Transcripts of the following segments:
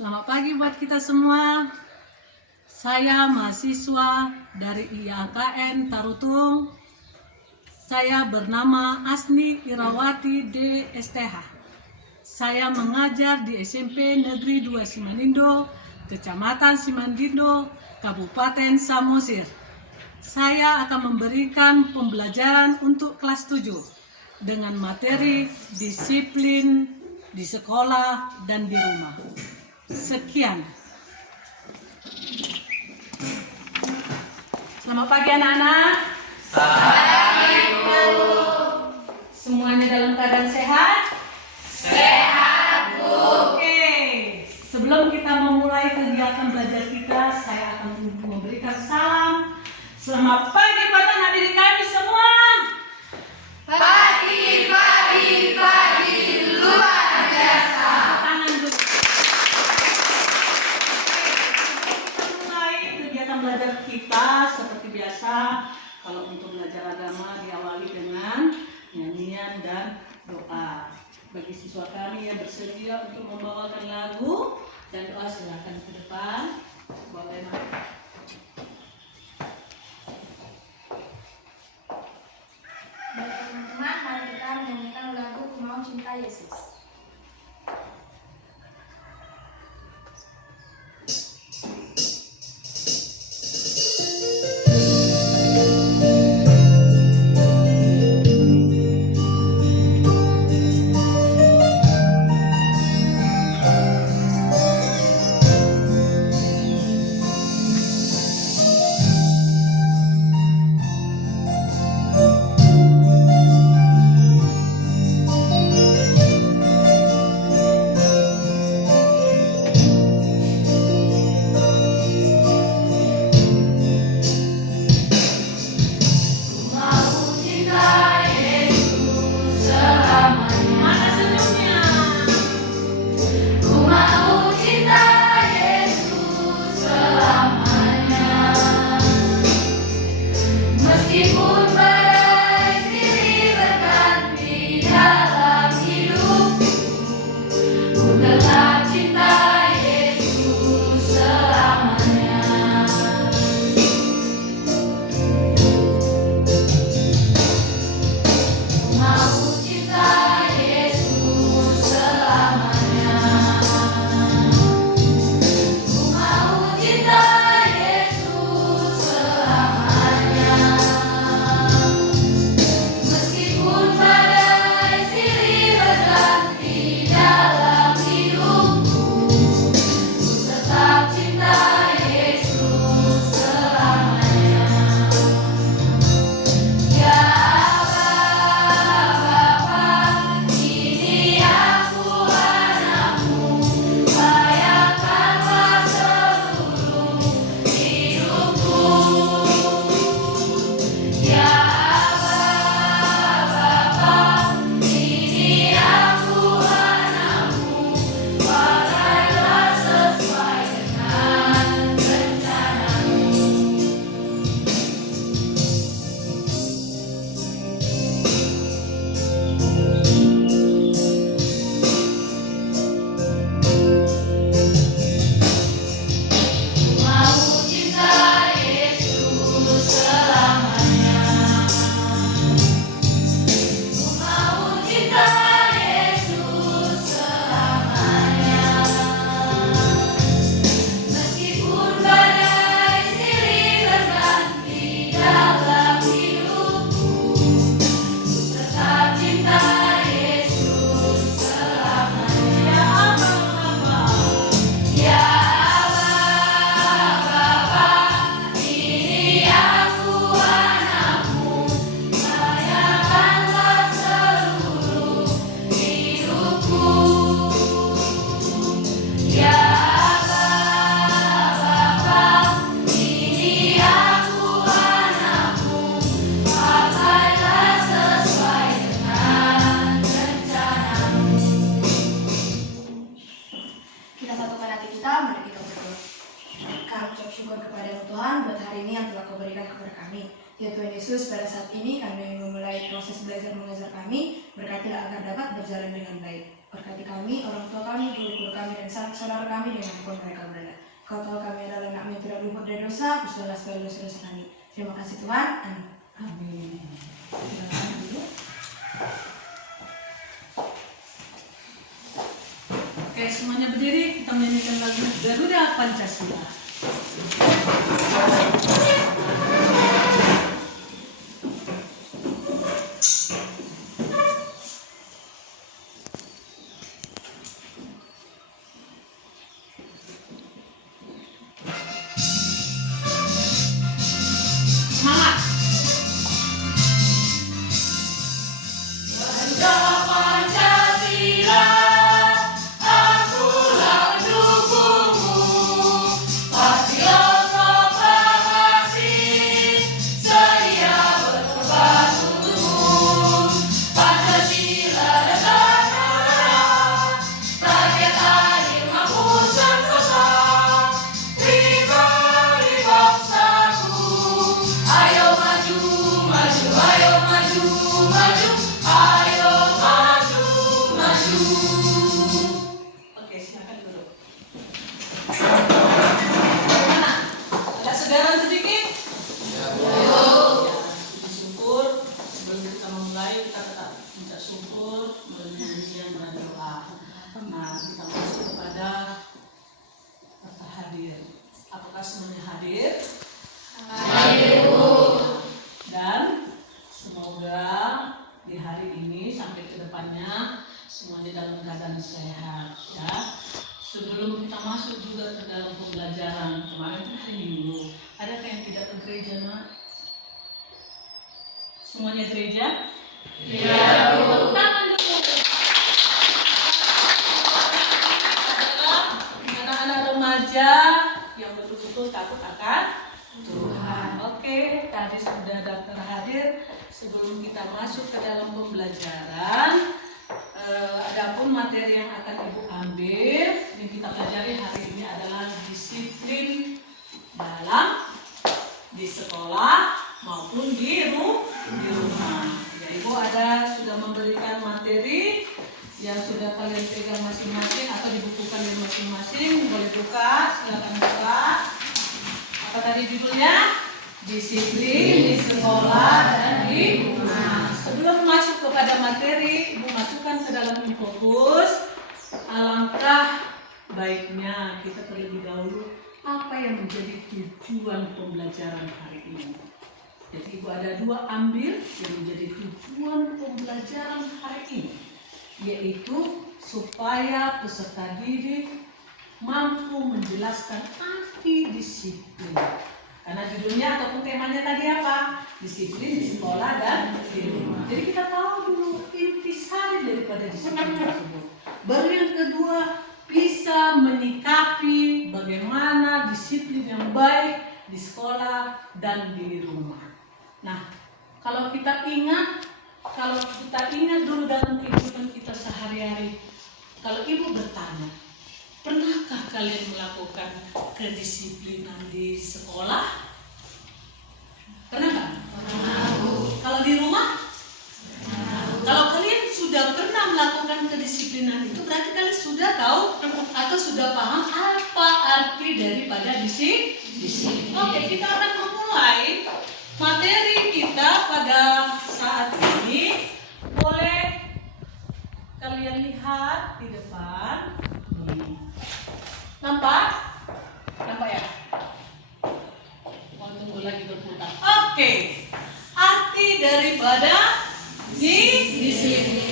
Selamat pagi buat kita semua. Saya mahasiswa dari IAKN Tarutung. Saya bernama Asni Irawati DSTH. Saya mengajar di SMP Negeri 2 Simanindo, Kecamatan Simanindo, Kabupaten Samosir. Saya akan memberikan pembelajaran untuk kelas 7 dengan materi disiplin di sekolah dan di rumah. Sekian. Selamat pagi anak-anak. Semuanya dalam keadaan sehat? Sehat, Bu. Oke. Sebelum kita memulai kegiatan belajar kita, saya akan memberikan salam. Selamat pagi buat anak didik kami semua. Pagi luar biasa. Tangan dulu. Kita mulai kegiatan belajar kita seperti biasa. Kalau untuk belajar agama diawali dengan nyanyian dan doa. Bagi siswa kami yang bersedia untuk membawakan lagu dan doa, silakan ke depan. Bapak Ibu. Baik teman-teman, mari kita menyanyikan lagu Ku Mau Cinta Yesus. Kita satukan hati kita, mari kita berdoa. Kami ucap syukur kepada Tuhan buat hari ini yang telah Kau berikan kepada kami. Ya Tuhan Yesus, pada saat ini kami ingin memulai proses belajar mengajar kami, berkatilah agar dapat berjalan dengan baik. Berkati kami, orang tua kami, guru-guru kami, dan saudara kami dimanapun mereka berada. Kau tahu kami adalah anak-Mu yang tidak luput dari dosa, hapuskanlah segala dosa-dosa kami. Terima kasih Tuhan, amin. Amin. Silakan dulu. Oke, semuanya berdiri, kita menyanyikan lagu Garuda Pancasila. Apakah semuanya hadir? Hadir, Bu. Dan semoga di hari ini sampai ke depannya semuanya dalam keadaan sehat, ya. Sebelum kita masuk juga ke dalam pembelajaran, kemarin itu hari Minggu, adakah yang tidak ke gereja, Mak? Semuanya gereja? Iya, Bu. Tangan dulu. Adalah anak-anak remaja yang betul-betul takut akan Tuhan. Oke, tadi sudah daftar hadir. Sebelum kita masuk ke dalam pembelajaran, adapun materi yang akan Ibu ambil, yang kita pelajari hari ini adalah disiplin di sekolah maupun di rumah. Ya, Ibu sudah memberikan materi yang sudah kalian pegang masing-masing atau di buku kalian masing-masing. Boleh buka, silakan buka. Apa tadi judulnya? Disiplin di sekolah dan di rumah. Sebelum masuk kepada materi, Ibu masukkan ke dalam fokus. Alangkah baiknya kita terlebih dahulu apa yang menjadi tujuan pembelajaran hari ini. Jadi Ibu ada 2 ambil yang menjadi tujuan pembelajaran hari ini, yaitu supaya peserta didik mampu menjelaskan arti disiplin. Karena judulnya ataupun temanya tadi apa? Disiplin di sekolah dan di rumah. Jadi kita tahu dulu intisari daripada disiplin tersebut. Baru yang kedua, bisa menyikapi bagaimana disiplin yang baik di sekolah dan di rumah. Nah, kalau kita ingat dulu dalam kehidupan kita sehari-hari, kalau Ibu bertanya, pernahkah kalian melakukan kedisiplinan di sekolah? Pernah nggak? Pernah, Bu. Kalau di rumah? Pernah. Kalau kalian sudah pernah melakukan kedisiplinan itu, berarti kalian sudah tahu atau sudah paham apa arti daripada disiplin. Oke, kita akan memulai materi kita pada saat ini. Boleh kalian lihat di depan. Nampak? Nampak ya? Mau tunggu lagi berputar. Oke. Arti daripada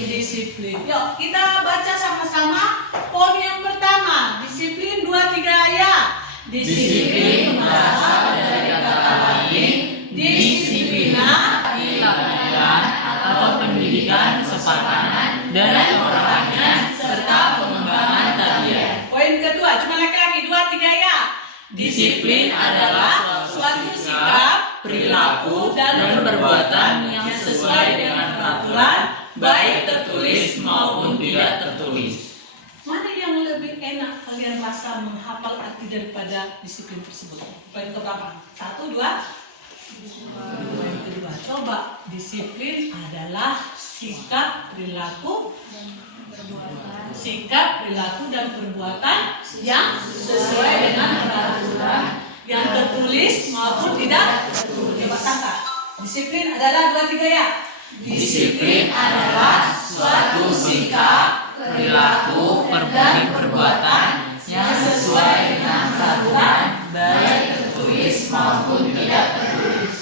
disiplin. Yuk, kita baca sama-sama poin yang pertama. Disiplin 2-3 ya. Disiplin berasal dari kata lain disiplina, pelajaran atau pendidikan kesepakatan dan orangnya serta pengembangan tabiat. Poin kedua, cuma laki-laki 2-3 ya. Disiplin adalah suatu sikap, perilaku, dan perbuatan yang sesuai dengan peraturan, baik tertulis maupun tidak tertulis. Mana yang lebih enak kalian rasa menghafal arti daripada disiplin tersebut? Poin keberapa? 1, 2, Yang kedua, coba disiplin adalah sikap, perilaku dan perbuatan yang sesuai dengan peraturan yang tertulis maupun tidak tertulis. Coba tangkap. Disiplin adalah 2, 3 ya. Disiplin adalah suatu sikap, perilaku, dan perbuatan yang sesuai dengan peraturan baik tertulis maupun tidak tertulis.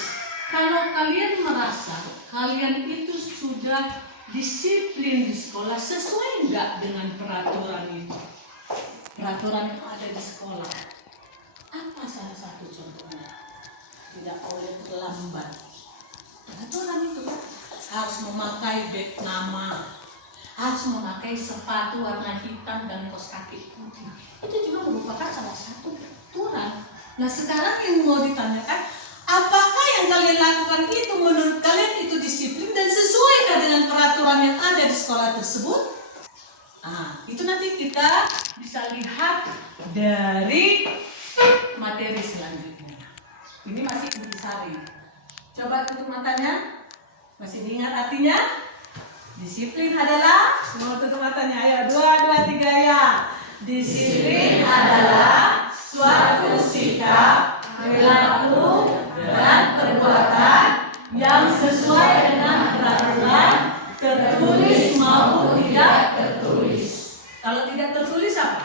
Kalau kalian merasa kalian itu sudah disiplin di sekolah, sesuai enggak dengan peraturan itu? Peraturan yang ada di sekolah. Apa salah satu contohnya? Tidak boleh terlambat. Peraturan itu harus memakai beg nama, harus memakai sepatu warna hitam dan kaos kaki putih. Itu juga merupakan salah satu peraturan. Nah sekarang yang mau ditanyakan, apakah yang kalian lakukan itu menurut kalian itu disiplin dan sesuai dengan peraturan yang ada di sekolah tersebut? Itu nanti kita bisa lihat dari materi selanjutnya. Ini masih intisari. Coba tutup matanya. Masih diingat artinya? Disiplin adalah, semua tutup matanya. Ayo, 2, 2, 3 ya. Disiplin adalah suatu sikap, perilaku, dan perbuatan yang sesuai dengan peraturan tertulis maupun tidak tertulis. Kalau tidak tertulis apa?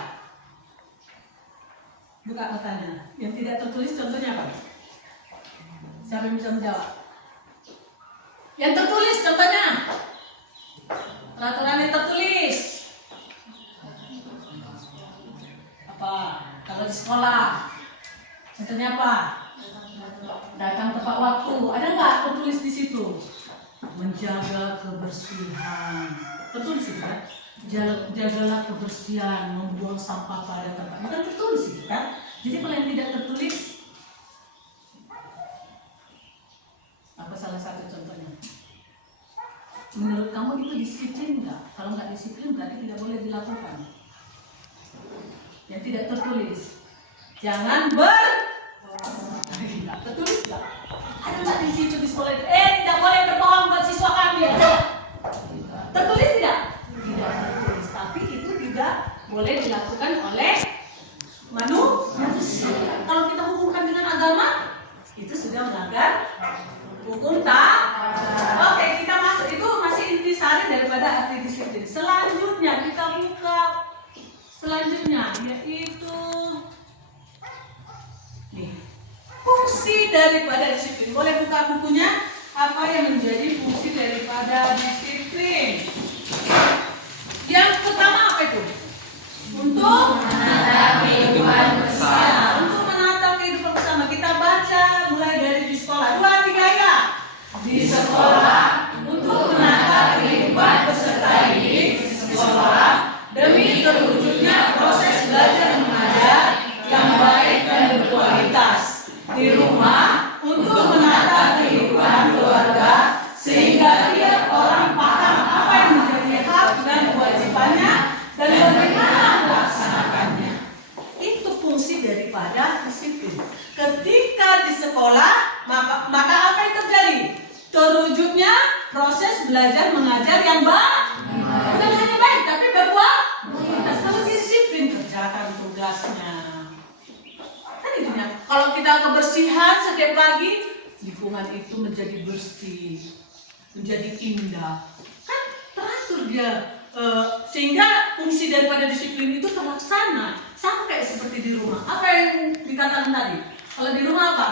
Buka matanya. Yang tidak tertulis contohnya apa? Siapa yang bisa menjawab? Yang tertulis contohnya? Peraturan yang tertulis. Apa? Kalau di sekolah, contohnya apa? Datang tepat waktu. Ada nggak tertulis di situ? Menjaga kebersihan. Tertulis itu kan? Jagalah kebersihan, membuang sampah pada tempatnya. Kan tertulis itu kan? Jadi kalau yang tidak tertulis, apa salah satu contohnya? Menurut kamu itu disiplin nggak? Kalau nggak disiplin berarti tidak boleh dilakukan. Yang tidak tertulis, jangan nggak tertulis nggak? Ada nggak di situ di sekolah itu? Tidak boleh berbohong buat siswa kami. Tertulis tidak? Tidak tertulis. Tapi itu tidak boleh dilakukan oleh manusia. Kalau kita hubungkan dengan agama, itu sudah melanggar hukum tak. Oke, kita masuk, itu masih intisari daripada arti disiplin. Selanjutnya kita buka selanjutnya, yaitu nih, fungsi daripada disiplin. Boleh buka bukunya? Apa yang menjadi fungsi daripada disiplin? Yang pertama apa itu? Untuk menata kehidupan bersama. Untuk menata kehidupan bersama. Kita baca mulai dari di sekolah. 2, 3 ya. Di sekolah untuk menata kehidupan peserta didik di sekolah demi terwujudnya proses belajar mengajar yang baik dan berkualitas. Di rumah untuk menata kehidupan keluarga sehingga tiap orang paham apa yang menjadi hak dan kewajibannya dan bagaimana melaksanakannya. Itu fungsi daripada disiplin. Ketika di sekolah, maka apa yang terjadi? Terwujudnya proses belajar mengajar yang baik. Bukan hanya baik, tapi berkualitas. Kalau disiplin, kerjakan tugasnya. Kan itunya. Kalau kita kebersihan setiap pagi, lingkungan itu menjadi bersih, menjadi indah. Kan teratur dia. Sehingga fungsi daripada disiplin itu terlaksana. Sama kayak seperti di rumah. Apa yang dikatakan tadi? Kalau di rumah apa?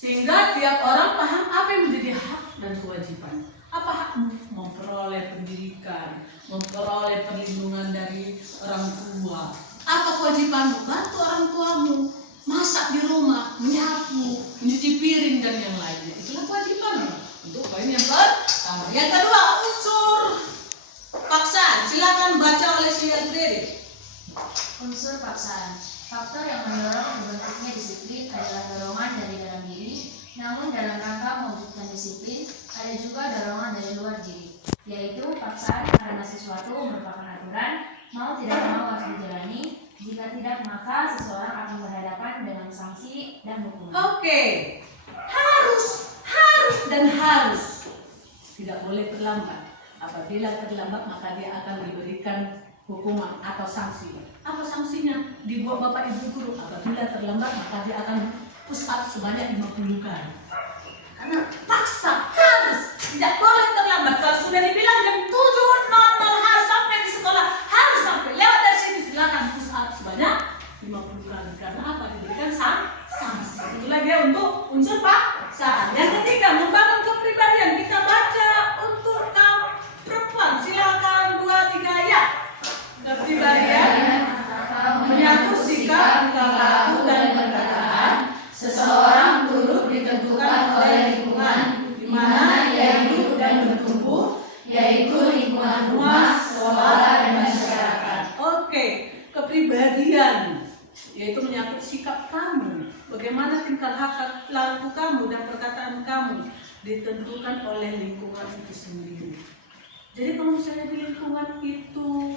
Sehingga tiap orang paham apa yang menjadi hak dan kewajiban. Apa hakmu? Memperoleh pendidikan, memperoleh perlindungan dari orang tua. Apa kewajibanmu? Bantu orang tuamu, masak di rumah, menyapu, mencuci piring dan yang lainnya. Itulah kewajibanmu. Untuk poin yang pertama. Yang kedua, unsur paksaan. Silakan baca oleh Sian Freddy. Unsur paksaan. Faktor yang mendorong terbentuknya disiplin adalah dorongan dari dalam diri, namun dalam rangka mewujudkan disiplin, ada juga dorongan dari luar diri, yaitu paksaan karena sesuatu merupakan aturan, mau tidak mau harus dijalani, jika tidak maka seseorang akan berhadapan dengan sanksi dan hukuman. Oke, harus dan harus tidak boleh terlambat. Apabila terlambat maka dia akan diberikan hukuman atau sanksi. Apa sanksinya? Dibuat Bapak Ibu guru. Apabila terlambat maka dia akan push up sebanyak 50 kali. Karena paksa, harus, tidak boleh terlambat. Kalau sudah dibilang jam 7.00 harus sampai di sekolah, harus sampai. Lewat dari sini silakan push up sebanyak 50 kali. Karena apa? Diberikan sanksi. Itulah dia untuk unsur paksaan. Yang ketiga, membangun kepribadian. Kita baca untuk kaum perempuan. Silakan 2-3 ayat. Kepribadian menyatu sikap, tingkah laku dan perkataan. Seseorang turut ditentukan oleh lingkungan di mana ia hidup dan bertumbuh, yaitu lingkungan rumah, sekolah, dan masyarakat. Oke, kepribadian yaitu menyangkut sikap kamu, bagaimana tingkah laku kamu dan perkataan kamu ditentukan oleh lingkungan itu sendiri. Jadi kalau misalnya di lingkungan itu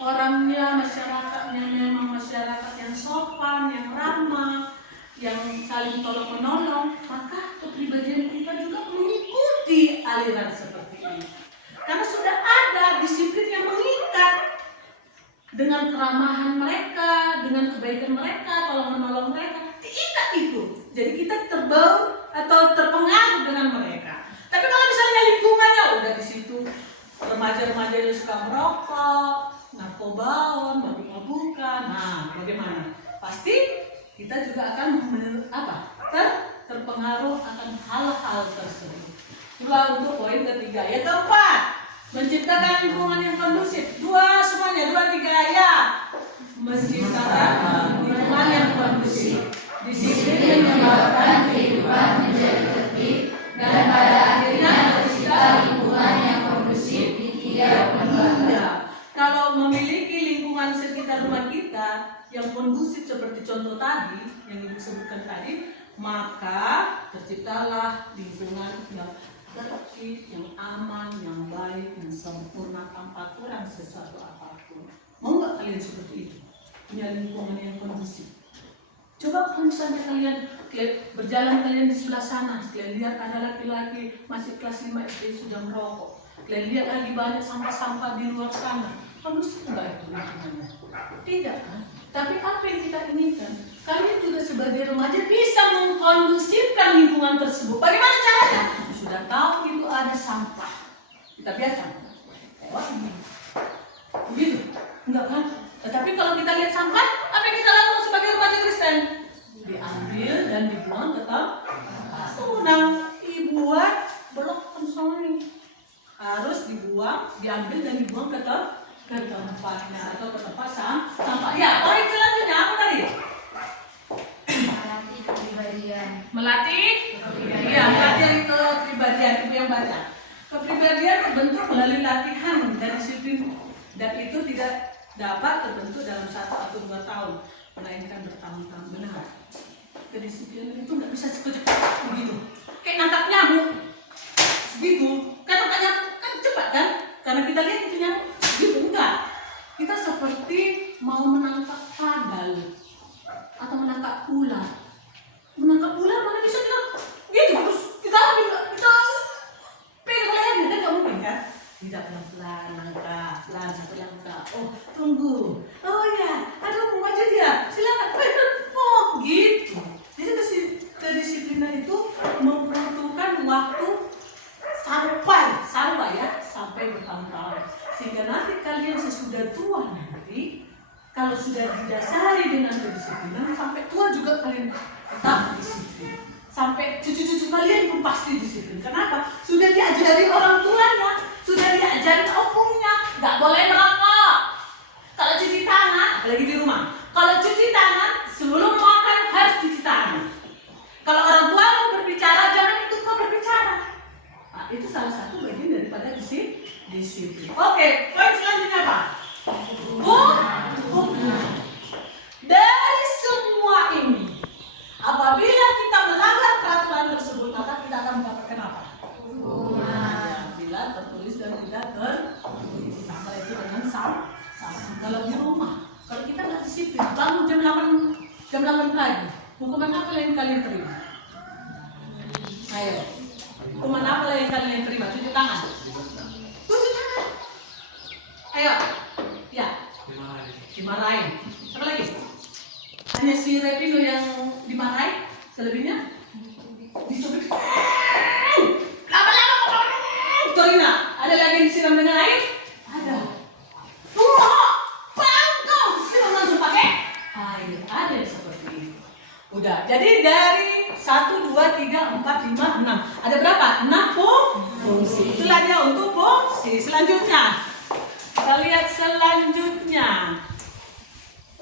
orangnya, masyarakatnya memang masyarakat yang sopan, yang ramah, yang saling tolong menolong, maka kepribadian kita juga mengikuti aliran seperti ini. Karena sudah ada disiplin yang mengikat dengan keramahan mereka, dengan kebaikan mereka, tolong menolong mereka, diikat itu. Jadi kita terbaur atau terpengaruh dengan mereka. Tapi kalau misalnya lingkungannya udah di situ remaja-remaja yang suka merokok, narkobawan, mabuk-mabukan, nah bagaimana? Pasti kita juga akan terpengaruh akan hal-hal tersebut. Itulah untuk poin ketiga. Yang keempat, menciptakan lingkungan yang kondusif. Semuanya 2-3 ya. Menciptakan lingkungan yang kondusif. Disiplin yang menyebabkan kehidupan menjadi tertib dan pada akhirnya tercipta lingkungan yang kondusif di tiap lembaga. Kalau memiliki lingkungan sekitar rumah kita yang kondusif seperti contoh tadi yang Ibu sebutkan tadi, maka terciptalah lingkungan yang tertib, yang aman, yang baik, yang sempurna tanpa kurang sesuatu apapun. Mau nggak kalian seperti itu? Punya lingkungan yang kondusif. Coba kalau misalnya kalian berjalan di sebelah sana, kalian lihat ada laki-laki masih kelas 5 SD sudah merokok. Kalian lihat lagi banyak sampah-sampah di luar sana. Kondusif enggak itu lingkungannya? Tidak kan? Tapi apa yang kita inginkan? Kalian juga sebagai remaja bisa mengkondusifkan lingkungan tersebut. Bagaimana caranya? Sudah tahu itu ada sampah, kita biarkan lewat ini. Begitu? Enggak kan? Tetapi kalau kita lihat sampah, apa yang kita lakukan sebagai remaja Kristen? Diambil dan dibuang ke tempat. Sudah dibuat blok pensoni. Harus dibuang, diambil dan dibuang ke tempatnya atau ke tempat sampah. Ya, poin selanjutnya apa tadi? Melatih kepribadian. Melatih kepribadian. Iya, melatih kepribadian itu yang baca. Kepribadian terbentuk melalui latihan dan disiplin, dan itu tidak dapat terbentuk dalam 1 atau 2 tahun, melainkan bertahun-tahun. Benar. Kedisiplinan itu nggak bisa cepat-cepat begitu. Kayak nangkap nyamuk, begitu. Kan nangkap nyamuk kan cepat kan? Karena kita lihat itu nyamuk, gitu enggak. Kita seperti mau menangkap kadal atau menangkap ular. Menangkap ular mana bisa kita gitu terus kita ambil, kita pegang lehernya kan nggak mungkin kan? Tidak, pelan-pelan langkah, pelan satu langkah. Oh tunggu, oh ya, aduh mau maju dia, silakan. Oh gitu. Jadi kedisiplinan itu membutuhkan waktu sampai bertahun-tahun, sehingga nanti kalian sesudah tua nanti, kalau sudah didasari dengan kedisiplinan, sampai tua juga kalian tetap disiplin. Sampai cucu-cucu kalian pun pasti disiplin. Kenapa? Sudah diajari orang tuanya, sudah diajari opungnya, nggak boleh merokok. Kalau cuci tangan, apalagi di rumah, kalau cuci tangan sebelum makan harus cuci tangan. Kalau orang tua mau berbicara, jangan ikut kau berbicara. Nah, itu salah satu bagian daripada disiplin. Oke, poin selanjutnya apa? Dari semua ini, apabila kita melanggar peraturan tersebut, maka kita akan mendapatkan apa? Bila tertulis dan tidak tertulis. Maka itu dengan sama. Kalau di rumah, kalau kita nggak disiplin, bangun jam 8 pagi, hukuman apa yang kalian terima? Ayo. Hukuman apa yang kalian terima? Tunjuk tangan. Tunjuk tangan. Ayo. Ya. Dimarahin. Apa lagi? Hanya si Repino yang dimarahin. Selebihnya dicubit. Lama-lama. Torina, ada lagi yang disiram dengan air? Ada. Bangkau disiram langsung pakai air. Ada yang seperti ini. Udah. Jadi dari 1, 2, 3, 4, 5, 6. Ada berapa? 6 fungsi. Itulah dia untuk fungsi. Selanjutnya. Kita lihat selanjutnya.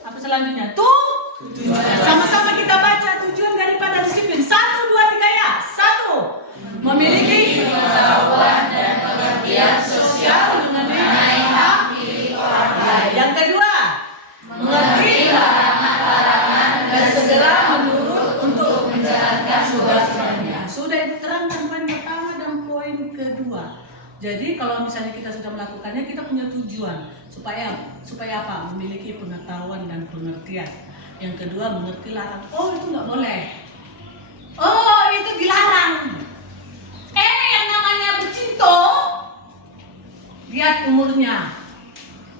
Apa selanjutnya? Tujuan. Sama-sama kita baca tujuan daripada disiplin. 1, 2, 3 ya. 1. Memiliki pengetahuan dan pengertian sosial mengenai hak milik orang lain. Yang kedua, mengerti larangan-larangan dan segera menurut untuk menjalankan tugasnya. Sudah diterangkan poin pertama dan poin kedua. Jadi kalau misalnya kita sudah melakukannya, kita punya tujuan supaya apa? Memiliki pengetahuan dan pengertian. Yang kedua, mengerti larang. Oh, itu nggak boleh. Oh, itu dilarang. Yang namanya bercinta, lihat umurnya,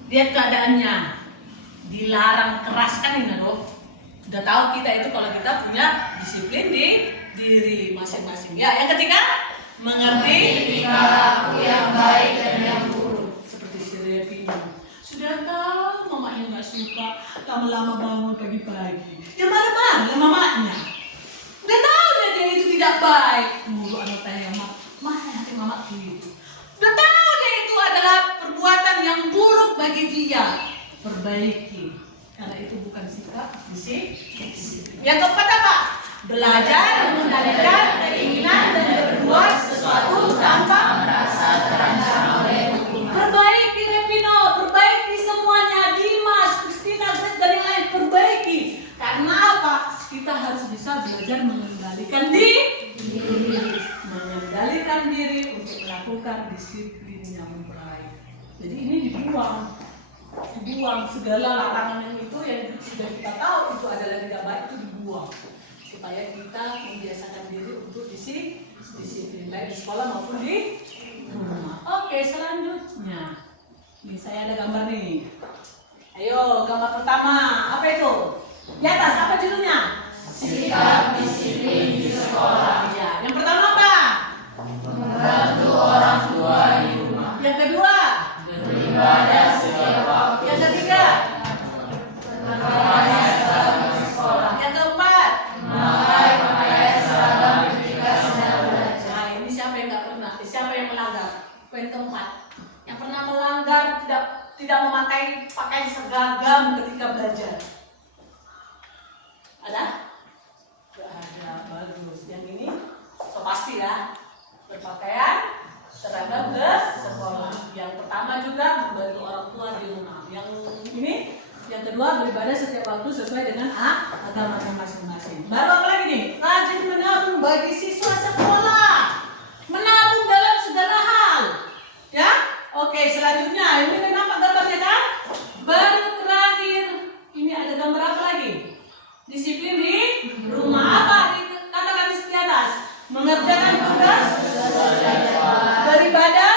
lihat keadaannya, dilarang keras kan ini loh. Udah tahu kita itu kalau kita punya disiplin di diri masing-masing. Ya, yang ketiga, mengerti tingkah laku yang baik dan yang buruk. Seperti si Repino. Sudah tahu mamanya nggak suka lama-lama bangun pagi-pagi. Ya marah-marah mamanya. Udah tahu dia itu tidak baik. Mulu anak tanya mana hati mama itu. Udah tahu dia itu adalah perbuatan yang buruk bagi dia. Perbaiki. Karena itu bukan sikap disiplin. Yang keempat apa? Belajar mengendalikan keinginan dan berbuat sesuatu tanpa merasa terancam oleh hukum. Perbaiki Repino, perbaiki semuanya, Dimas, Kristina, Grace dan yang lain, perbaiki. Karena apa? Kita harus bisa belajar mengendalikan diri, mengendalikan diri untuk melakukan disiplin yang baik. Jadi ini dibuang segala larangan yang itu yang sudah kita tahu itu adalah tidak baik, itu dibuang. Supaya kita membiasakan diri untuk disiplin baik di sekolah maupun di rumah. Oke, selanjutnya. Ini saya ada gambar nih. Ayo, gambar pertama. Apa itu? Di atas, apa judulnya? Sikap disiplin di sekolah. Ya, yang pertama apa? Membantu orang tua di rumah. Yang kedua? Beribadah setiap waktu. Yang ketiga? Berpakai seragam di sekolah. Yang keempat? Memakai pakaian seragam ketika sedang belajar. Nah, ini siapa yang nggak pernah? Siapa yang melanggar? Poin keempat. Yang pernah melanggar tidak memakai pakaian seragam ketika belajar. Ada? Gak ada. Bagus. Yang ini so pasti ya. Berpakaian seragam ke sekolah. Yang pertama juga membantu orang tua di rumah. Yang ini, yang kedua beribadah setiap waktu sesuai dengan agama masing-masing. Baru apa lagi nih? Rajin menabung bagi siswa sekolah. Menabung dalam segala hal. Ya? Oke, selanjutnya ini nampak gambarnya kan? Baru terakhir ini ada gambar apa lagi? Disiplin di rumah. Apa dikatakan di atas? Mengerjakan tugas, beribadah,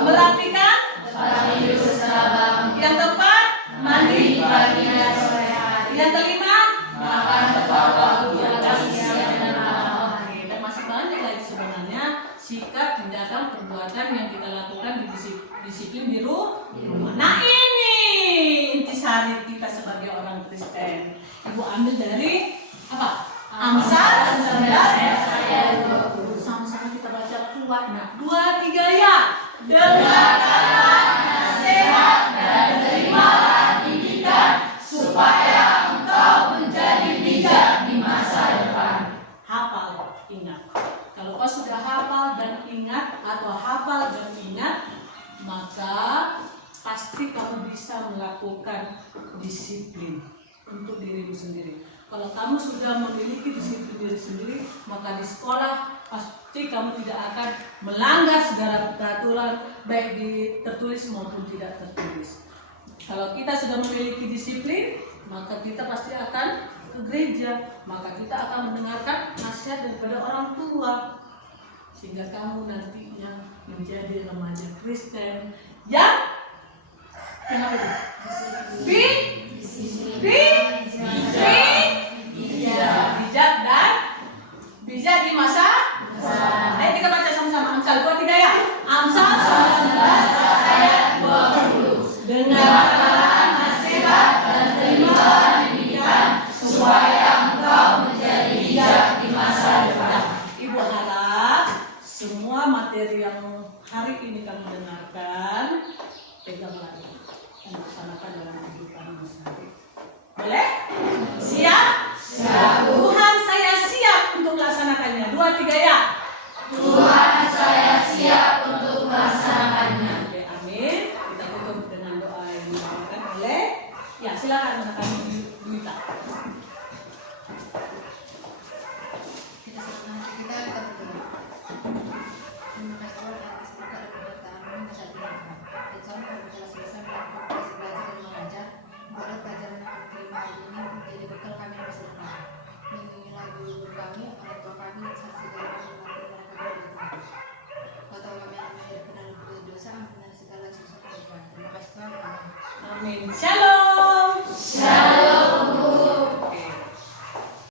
melatihkan, yang keempat, mandi pagi dan sore hari. Yang kelima, makan tepat waktu atas siang dan malam. Dan masih banyak lagi sebenarnya sikap, tindakan, perbuatan yang kita lakukan di disiplin di rumah. Nah ini intisari kita sebagai orang Kristen. Ibu ambil dari apa? Amsal 19 ayat 20. Sama-sama kita baca kuatnya. 2, 3 ya. Dengarkanlah nasihat dan terimalah didikan supaya engkau menjadi bijak di masa depan. Hafal, ingat. Kalau kau sudah hafal dan ingat atau hafal dan ingat, maka pasti kamu bisa melakukan disiplin untuk dirimu sendiri. Kalau kamu sudah memiliki disiplin diri sendiri, maka di sekolah pasti kamu tidak akan melanggar segala peraturan, baik di tertulis maupun tidak tertulis. Kalau kita sudah memiliki disiplin, maka kita pasti akan ke gereja, maka kita akan mendengarkan nasihat daripada orang tua. Sehingga kamu nantinya menjadi remaja Kristen yang kenapa itu? Bijak dan bijak di masa. Ayo kita baca sama-sama Amsal 23 ya. Amsal 19 ayat 20. Dengarkanlah nasihat dan terimalah didikan supaya engkau menjadi bijak di masa depan. Ibu harap semua materi yang hari ini kamu dengarkan pegang lagi dan laksanakan dalam kehidupan sehari. Boleh? Siap? Siap. Tuhan, saya siap untuk melaksanakannya. 2, 3 ya. Tuhan, saya siap untuk melaksanakannya. Oke, amin. Kita tutup dengan doa yang dibawakan oleh. Ya, silakan anak-anak Bunita. Kita berdoa. Terima kasih Tuhan atas berkat dan penyertaan-Mu yang saat ini Tuhan. Ya Tuhan, kami telah selesai melakukan proses belajar dan mengajar. Buatlah pelajaran yang kami terima hari ini menjadi bekal kami di masa depan. Lindungilah guru-guru kami, orang tua kami, dan segala kami melakukan mereka berada Tuhan. Kau tahu kami akan menjadi penaruh dosa, ampunilah segala dosa kami Tuhan. Terima kasih Tuhan. Amin. Amin. Shalom.